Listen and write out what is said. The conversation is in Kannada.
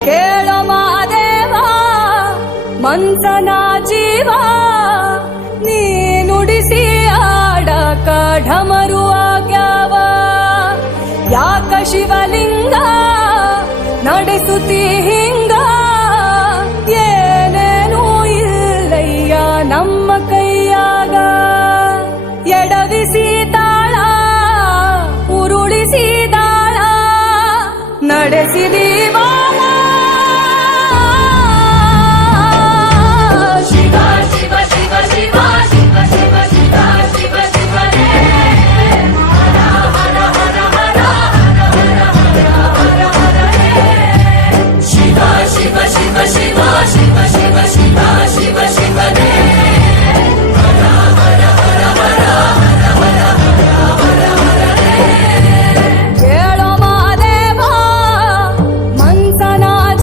ಕೇಳ ಮಾದೇವ ಮನ್ಸನ ಜೀವ ನೀ ನುಡಿಸಿ ಆಡಕ ಢಮರು ಆಗ್ಯಾವ ಯಾಕ ಶಿವಲಿಂಗ ನಡೆಸುತ್ತಿ ಹಿಂಗ ಏನೇನೂ ಇಲ್ಲಯ್ಯ ನಮ್ಮ ಕೈಯಾಗ ಎಡವಿಸಿ ತಾಳ ಉರುಳಿಸಿ ದಾಳ ನಡೆಸಿದಿ ಬಾಳ